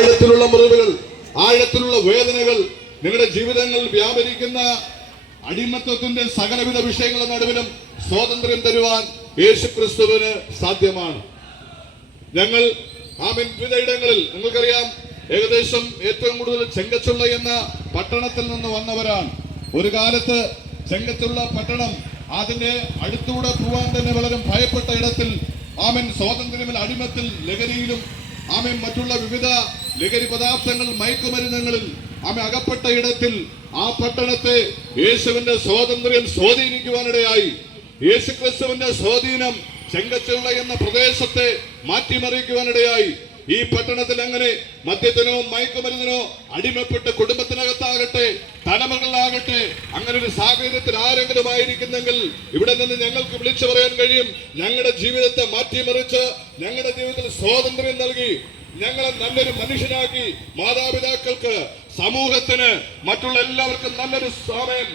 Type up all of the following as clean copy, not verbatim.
ആഴത്തിലുള്ള മുറിവുകൾ, ആഴത്തിലുള്ള വേദനകൾ, നിങ്ങളുടെ ജീവിതങ്ങളിൽ വ്യാപരിക്കുന്ന അടിമത്വത്തിന്റെ സകലവിധ വിഷയങ്ങളുടെ നടുവിലും സ്വാതന്ത്ര്യം തരുവാൻ യേശുക്രിസ്തുവിന് സാധ്യമാണ്. ഞങ്ങൾ വിവിധയിടങ്ങളിൽ, നിങ്ങൾക്കറിയാം, ഏകദേശം ഏറ്റവും കൂടുതൽ ചെങ്കച്ചുള്ള എന്ന പട്ടണത്തിൽ നിന്ന് വന്നവരാണ്. ഒരു കാലത്ത് ചെങ്കച്ചുള്ള പട്ടണം, അതിന്റെ അടുത്തൂടെ പോവാൻ തന്നെ വളരെ ഭയപ്പെട്ട ഇടത്തിൽ സ്വാതന്ത്ര്യമിൽ, അടിമത്തിൽ, ലഹരിയിലും മറ്റുള്ള വിവിധ ലഹരി പദാർത്ഥങ്ങൾ, മയക്കുമരുന്നുകളിൽ അകപ്പെട്ട ഇടത്തിൽ ആ പട്ടണത്തെ യേശുവിന്റെ സ്വാതന്ത്ര്യം സ്വാധീനിക്കുവാനിടയായി. യേശുക്രിസ്തുവിന്റെ സ്വാധീനം ചെങ്കച്ചുള്ള എന്ന പ്രദേശത്തെ മാറ്റിമറിക്കുവാനിടയായി. ഈ പട്ടണത്തിൽ അങ്ങനെ മദ്യത്തിനോ മയക്കുമരുന്നിനോ അടിമപ്പെട്ട് കുടുംബത്തിനകത്താകട്ടെ, തലമുകളിലാകട്ടെ, അങ്ങനെ ഒരു സാഹചര്യത്തിൽ ആരെങ്കിലും ആയിരിക്കുന്നെങ്കിൽ ഇവിടെ നിന്ന് ഞങ്ങൾക്ക് വിളിച്ചു പറയാൻ കഴിയും, ഞങ്ങളുടെ ജീവിതത്തെ മാറ്റിമറിച്ച് ഞങ്ങളുടെ ജീവിതത്തിൽ സ്വാതന്ത്ര്യം നൽകി ഞങ്ങളെ നല്ലൊരു മനുഷ്യനാക്കി, മാതാപിതാക്കൾക്ക്, സമൂഹത്തിന്, മറ്റുള്ള എല്ലാവർക്കും നല്ലൊരു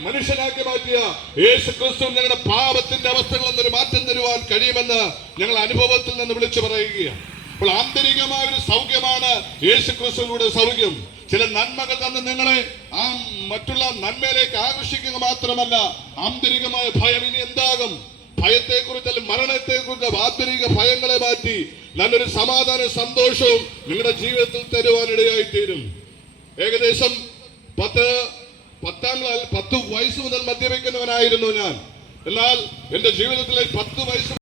മനുഷ്യനാക്കി മാറ്റിയ യേശുക്രിസ്തു ഞങ്ങളുടെ പാപത്തിന്റെ അവസ്ഥകളിൽ നിന്നൊരു മാറ്റം തരുവാൻ കഴിയുമെന്ന് ഞങ്ങൾ അനുഭവത്തിൽ നിന്ന് വിളിച്ചു പറയുകയാണ്. അപ്പോൾ ആന്തരികമായ ഒരു സൗഖ്യമാണ് യേശുക്രിസ്തുവിലൂടെ സൗഖ്യം. ചില നന്മകൾ തന്ന് നിങ്ങളെ മറ്റുള്ള നന്മയിലേക്ക് ആകർഷിക്കുക മാത്രമല്ല, ആന്തരികമായ ഭയം ഇനി എന്താകും, ഭയത്തെക്കുറിച്ച് അല്ലെങ്കിൽ മരണത്തെക്കുറിച്ച് ആന്തരിക ഭയങ്ങളെ മാറ്റി നല്ലൊരു സമാധാന സന്തോഷവും നിങ്ങളുടെ ജീവിതത്തിൽ തരുവാനിടയായി തീരും. ഏകദേശം 10 വയസ്സ് മുതൽ മദ്യപിക്കുന്നവനായിരുന്നു ഞാൻ. എന്നാൽ എന്റെ ജീവിതത്തിലെ 10 വയസ്സ്